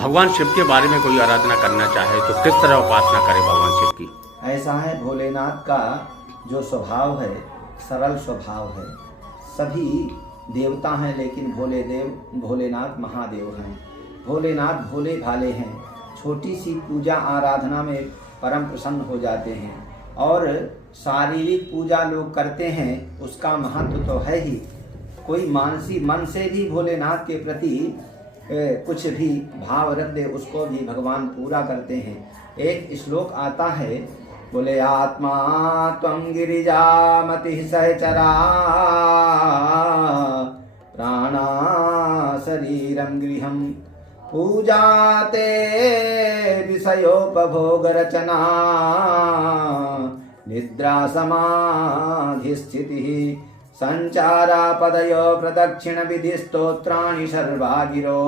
भगवान शिव के बारे में कोई आराधना करना चाहे तो किस तरह उपासना करे भगवान शिव की? ऐसा है, भोलेनाथ का जो स्वभाव है सरल स्वभाव है। सभी देवता हैं लेकिन भोलेनाथ महादेव हैं। भोलेनाथ भोले भाले हैं। छोटी सी पूजा आराधना में परम प्रसन्न हो जाते हैं और शारीरिक पूजा लोग करते हैं, उसका महत्व तो है ही। कोई मानसी मन से भी भोलेनाथ के प्रति कुछ भी भाव रख दे, उसको भी भगवान पूरा करते हैं। एक श्लोक आता है, बोले आत्मा त्वं गिरिजामति सहचरा प्राणा शरीरं गृहं पूजाते विषयोपभोग रचना निद्रा समाधि स्थितिः संचारा पदयो प्रदक्षिण विधि स्तोत्राणि सर्वागिरो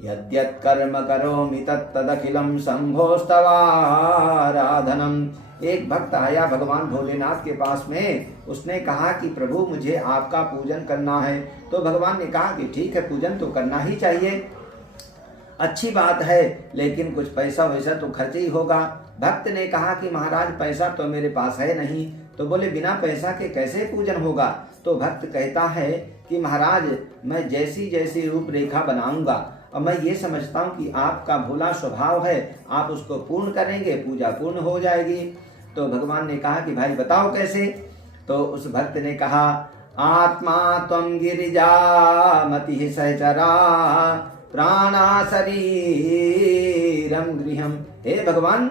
यद्यत् कर्म करोमि तत्तदखिलं शंभोस्तवाराधनम्। एक भक्त आया भगवान भोलेनाथ के पास में, उसने कहा कि प्रभु मुझे आपका पूजन करना है। तो भगवान ने कहा कि ठीक है, पूजन तो करना ही चाहिए, अच्छी बात है, लेकिन कुछ पैसा वैसा तो खर्च ही होगा। भक्त ने कहा कि महाराज पैसा तो मेरे पास है नहीं। तो बोले बिना पैसा के कैसे पूजन होगा? तो भक्त कहता है कि महाराज मैं जैसी जैसी रूपरेखा बनाऊंगा और मैं ये समझता हूँ कि आपका भोला स्वभाव है, आप उसको पूर्ण करेंगे, पूजा पूर्ण हो जाएगी। तो भगवान ने कहा कि भाई बताओ कैसे? तो उस भक्त ने कहा, आत्मा त्वं गिरिजामति सहचरा प्राणा शरीरं गृहम्। हे भगवान,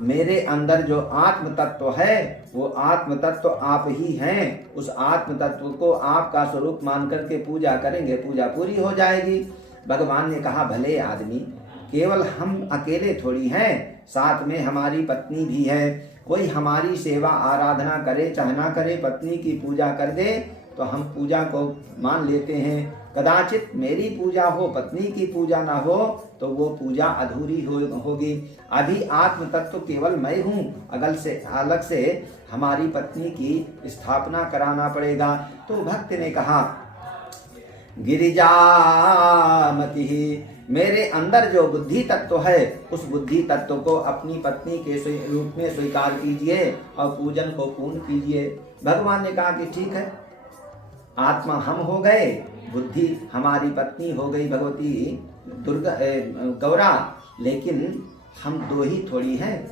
मेरे अंदर जो आत्म तत्व है वो आत्म तत्व आप ही हैं। उस आत्म तत्व को आपका स्वरूप मान करके पूजा करेंगे, पूजा पूरी हो जाएगी। भगवान ने कहा, भले आदमी, केवल हम अकेले थोड़ी हैं, साथ में हमारी पत्नी भी है। कोई हमारी सेवा आराधना करे चाहे ना करे, पत्नी की पूजा कर दे तो हम पूजा को मान लेते हैं। कदाचित मेरी पूजा हो, पत्नी की पूजा ना हो तो वो पूजा अधूरी होगी। अभी आत्म तत्व केवल मैं हूँ, अलग से हमारी पत्नी की स्थापना कराना पड़ेगा। तो भक्त ने कहा, गिरिजामति, मेरे अंदर जो बुद्धि तत्व है उस बुद्धि तत्व को अपनी पत्नी के रूप में स्वीकार कीजिए और पूजन को पूर्ण कीजिए। भगवान ने कहा कि ठीक है, आत्मा हम हो गए, बुद्धि हमारी पत्नी हो गई भगवती दुर्गा गौरा, लेकिन हम दो ही थोड़ी हैं,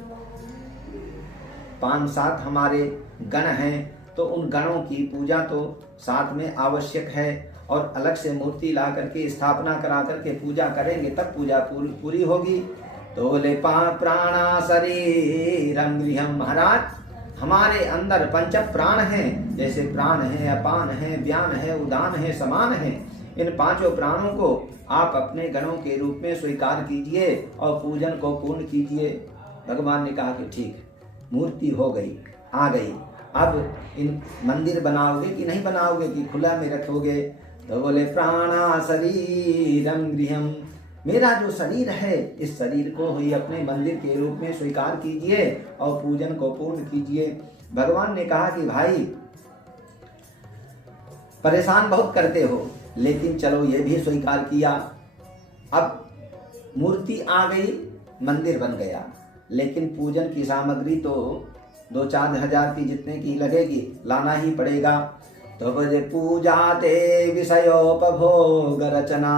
5-7 हमारे गण हैं, तो उन गणों की पूजा तो साथ में आवश्यक है और अलग से मूर्ति ला करके स्थापना करा करके पूजा करेंगे तब पूजा पूरी होगी। तो बोले प्राणा शरीरं गृहम्। महाराज, हमारे अंदर पंच प्राण हैं, जैसे प्राण है, अपान है, व्यान है, उदान है, समान है। इन 5 प्राणों को आप अपने गणों के रूप में स्वीकार कीजिए और पूजन को पूर्ण कीजिए। भगवान ने कहा कि ठीक, मूर्ति हो गई, आ गई, अब इन मंदिर बनाओगे कि नहीं बनाओगे कि खुला में रखोगे? तो बोले प्राणा शरीरं गृहम्, मेरा जो शरीर है इस शरीर को ही अपने मंदिर के रूप में स्वीकार कीजिए और पूजन को पूर्ण कीजिए। भगवान ने कहा कि भाई परेशान बहुत करते हो, लेकिन चलो ये भी स्वीकार किया। अब मूर्ति आ गई, मंदिर बन गया, लेकिन पूजन की सामग्री तो 2-4 हजार की जितने की लगेगी, लाना ही पड़ेगा। तो बजे पूजाते विषयोपभोग रचना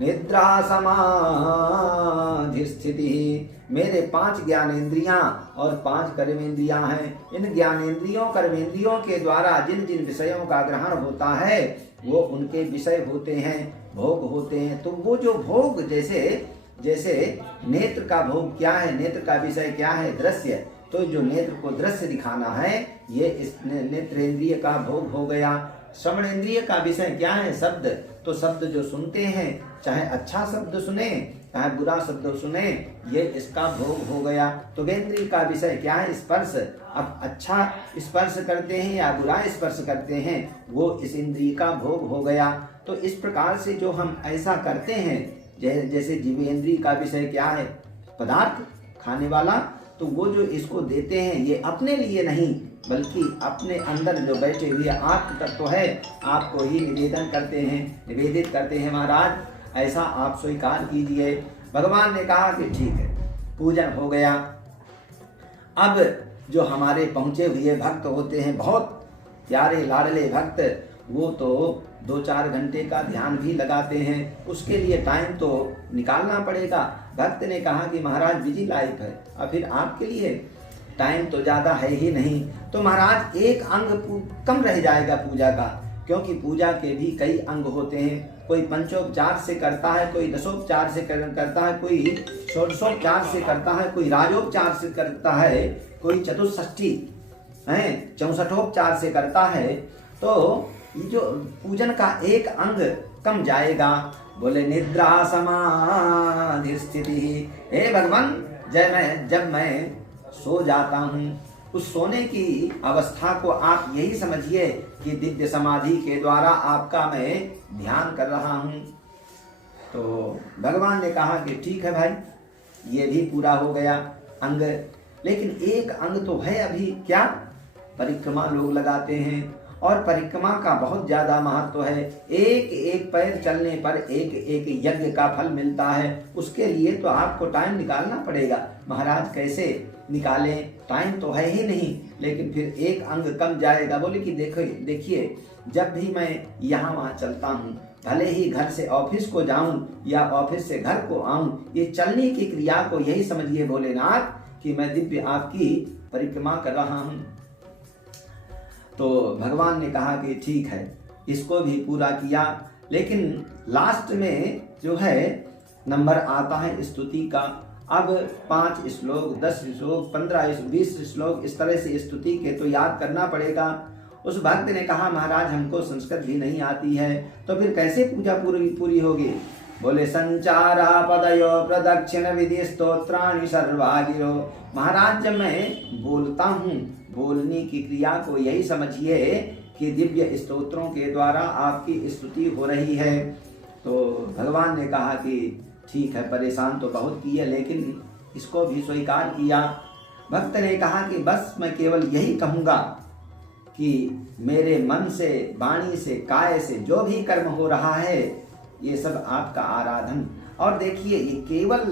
निद्रा समाधि स्थिति। मेरे 5 ज्ञानेंद्रियां और 5 कर्मेंद्रियां हैं। इन ज्ञानेंद्रियों कर्मेंद्रियों के द्वारा जिन जिन विषयों का ग्रहण होता है वो उनके विषय होते हैं, भोग होते हैं। तो वो जो भोग, जैसे नेत्र का भोग क्या है, नेत्र का विषय क्या है? दृश्य। तो जो नेत्र को दृश्य दिखाना है ये इस नेत्रेंद्रिय का भोग हो गया। श्रवणेंद्रिय का विषय क्या है? शब्द। तो शब्द जो सुनते हैं, चाहे अच्छा शब्द सुने चाहे बुरा शब्द सुने, ये इसका भोग हो गया। तो वेंद्रिय का विषय क्या है? स्पर्श। अब अच्छा स्पर्श करते हैं या बुरा स्पर्श करते हैं, वो इस इंद्रिय का भोग हो गया। तो इस प्रकार से जो हम ऐसा करते हैं, जैसे जीवेंद्रिय का विषय क्या है? पदार्थ खाने वाला। तो वो जो इसको देते हैं ये अपने लिए नहीं बल्कि अपने अंदर जो बैठे हुए आत्म तत्व है आपको ही निवेदन करते हैं, निवेदित करते हैं। महाराज ऐसा आप स्वीकार कीजिए। भगवान ने कहा कि ठीक है, पूजन हो गया। अब जो हमारे पहुंचे हुए भक्त होते हैं, बहुत प्यारे लाडले भक्त, वो तो 2-4 घंटे का ध्यान भी लगाते हैं, उसके लिए टाइम तो निकालना पड़ेगा। भक्त ने कहा कि महाराज बिजी लाइफ है, और फिर आपके लिए टाइम तो ज़्यादा है ही नहीं, तो महाराज एक अंग कम रह जाएगा पूजा का, क्योंकि पूजा के भी कई अंग होते हैं। कोई पंचोपचार से करता है, कोई दशोपचार से करता है, कोई षोडशोपचार से करता है, कोई राजोपचार से करता है, कोई चतुष्षष्ठी है 64उपचार से करता है। तो ये जो पूजन का एक अंग कम जाएगा। बोले निद्रा समाधि स्थिति, हे भगवान, जब मैं सो जाता हूँ, उस सोने की अवस्था को आप यही समझिए कि दिव्य समाधि के द्वारा आपका मैं ध्यान कर रहा हूँ। तो भगवान ने कहा कि ठीक है भाई, ये भी पूरा हो गया अंग, लेकिन एक अंग तो है अभी। क्या? परिक्रमा लोग लगाते हैं, और परिक्रमा का बहुत ज्यादा महत्व है। एक एक पैर चलने पर एक एक यज्ञ का फल मिलता है, उसके लिए तो आपको टाइम निकालना पड़ेगा। महाराज कैसे निकालें, टाइम तो है ही नहीं, लेकिन फिर एक अंग कम जाएगा। बोले कि देखिए, जब भी मैं यहाँ वहाँ चलता हूँ, भले ही घर से ऑफिस को जाऊं या ऑफिस से घर को आऊं, ये चलने की क्रिया को यही समझिए भोलेनाथ कि मैं दिव्य आपकी परिक्रमा कर रहा हूं। तो भगवान ने कहा कि ठीक है, इसको भी पूरा किया। लेकिन लास्ट में जो है नंबर आता है स्तुति का। अब 5 श्लोक, 10 श्लोक, 15, 20 श्लोक, इस तरह से स्तुति के तो याद करना पड़ेगा। उस भक्त ने कहा महाराज हमको संस्कृत भी नहीं आती है, तो फिर कैसे पूजा पूरी होगी? बोले संचारा पदयो प्रदक्षिण विधि स्तोत्राणि सर्वागिरो। महाराज जब मैं बोलता हूँ, बोलने की क्रिया को यही समझिए कि दिव्य स्तोत्रों के द्वारा आपकी स्तुति हो रही है। तो भगवान ने कहा कि ठीक है, परेशान तो बहुत किए, लेकिन इसको भी स्वीकार किया। भक्त ने कहा कि बस मैं केवल यही कहूँगा कि मेरे मन से, वाणी से, काय से जो भी कर्म हो रहा है, ये सब आपका आराधन। और देखिए, ये केवल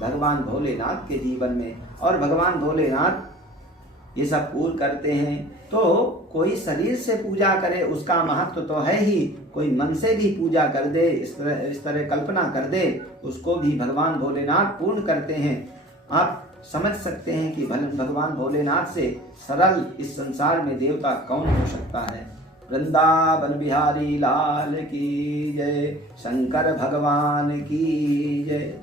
भगवान भोलेनाथ के जीवन में, और भगवान भोलेनाथ ये सब पूर्ण करते हैं। तो कोई शरीर से पूजा करे उसका महत्व तो है ही, कोई मन से भी पूजा कर दे, इस तरह कल्पना कर दे, उसको भी भगवान भोलेनाथ पूर्ण करते हैं। आप समझ सकते हैं कि भगवान भोलेनाथ से सरल इस संसार में देवता कौन हो सकता है। वृंदावन बिहारी लाल की जय, शंकर भगवान की जय।